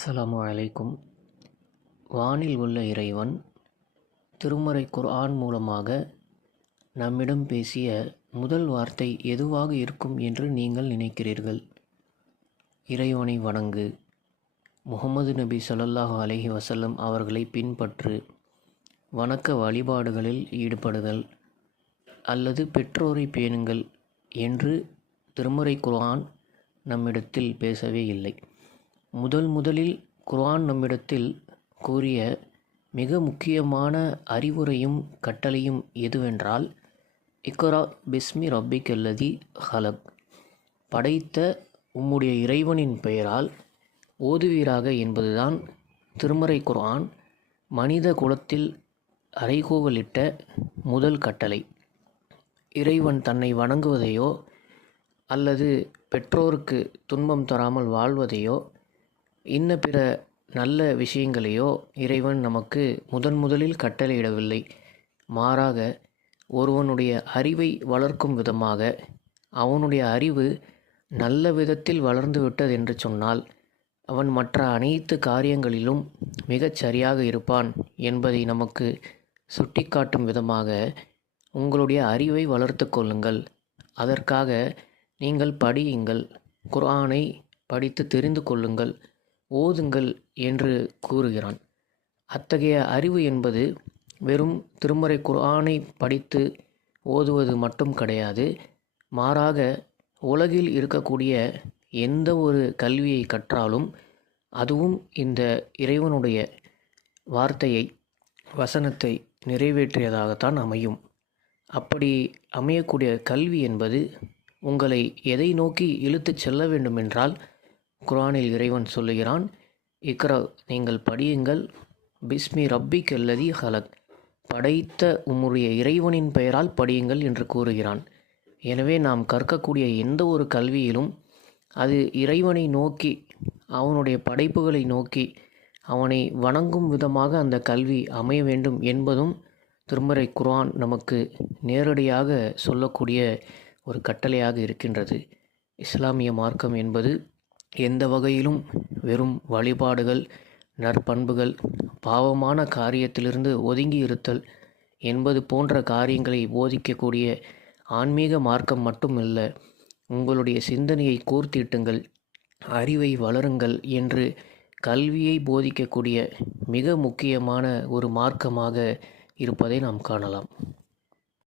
அஸ்ஸலாமு அலைக்கும். வானில் உள்ள இறைவன் திருமறை குர்ஆன் மூலமாக நம்மிடம் பேசிய முதல் வார்த்தை எதுவாக இருக்கும் என்று நீங்கள் நினைக்கிறீர்கள்? இறைவனை வணங்கு, முஹம்மது நபி ஸல்லல்லாஹு அலைஹி வஸல்லம் அவர்களை பின்பற்று, வணக்க வழிபாடுகளில் ஈடுபடுதல் அல்லது பெற்றோரை பேணுங்கள் என்று திருமறை குர்ஆன் நம்மிடத்தில் பேசவே இல்லை. முதலில் குர்ஆன் நம்மிடத்தில் கூறிய மிக முக்கியமான அறிவுரையும் கட்டளையும் எதுவென்றால், இக்ரா பிஸ்மி ரப்பிக்கல்லதி ஹலக், படைத்த உம்முடைய இறைவனின் பெயரால் ஓதுவீராக என்பதுதான் திருமறை குர்ஆன் மனித குலத்தில் அறைகூவலிட்ட முதல் கட்டளை. இறைவன் தன்னை வணங்குவதையோ அல்லது பெற்றோருக்கு துன்பம் தராமல் வாழ்வதையோ இன்ன பிற நல்ல விஷயங்களையோ இறைவன் நமக்கு முதலில் கட்டளையிடவில்லை. மாறாக ஒருவனுடைய அறிவை வளர்க்கும் விதமாக, அவனுடைய அறிவு நல்ல விதத்தில் வளர்ந்துவிட்டது என்று சொன்னால் அவன் மற்ற அனைத்து காரியங்களிலும் மிகச் சரியாக இருப்பான் என்பதை நமக்கு சுட்டிக்காட்டும் விதமாக, உங்களுடைய அறிவை வளர்த்து கொள்ளுங்கள், அதற்காக நீங்கள் படியுங்கள், குர்ஆனை படித்து தெரிந்து கொள்ளுங்கள், ஓதுங்கள் என்று கூறுகிறான். அத்தகைய அறிவு என்பது வெறும் திருமறை குர்ஆனை படித்து ஓதுவது மட்டும் கிடையாது. மாறாக உலகில் இருக்கக்கூடிய எந்த ஒரு கல்வியை கற்றாலும் அதுவும் இந்த இறைவனுடைய வார்த்தையை, வசனத்தை நிறைவேற்றியதாகத்தான் அமையும். அப்படி அமையக்கூடிய கல்வி என்பது உங்களை எதை நோக்கி இழுத்துச் செல்ல வேண்டுமென்றால், குர்ஆனில் இறைவன் சொல்லுகிறான், இக்ரா, நீங்கள் படியுங்கள், பிஸ்மி ரப்பிக்கல்லதி ஹலக், படைத்த உம்முடைய இறைவனின் பெயரால் படியுங்கள் என்று கூறுகிறான். எனவே நாம் கற்கக்கூடிய எந்த ஒரு கல்வியிலும் அது இறைவனை நோக்கி, அவனுடைய படைப்புகளை நோக்கி, அவனை வணங்கும் விதமாக அந்த கல்வி அமைய வேண்டும் என்பதும் திருமறை குர்ஆன் நமக்கு நேரடியாக சொல்லக்கூடிய ஒரு கட்டளையாக இருக்கின்றது. இஸ்லாமிய மார்க்கம் என்பது எந்த வகையிலும் வெறும் வழிபாடுகள், நற்பண்புகள், பாவமான காரியத்திலிருந்து ஒதுங்கி இருத்தல் என்பது போன்ற காரியங்களை போதிக்கக்கூடிய ஆன்மீக மார்க்கம் மட்டுமல்ல. உங்களுடைய சிந்தனையை கூர்த்தீட்டுங்கள், அறிவை வளருங்கள் என்று கல்வியை போதிக்கக்கூடிய மிக முக்கியமான ஒரு மார்க்கமாக இருப்பதை நாம் காணலாம்.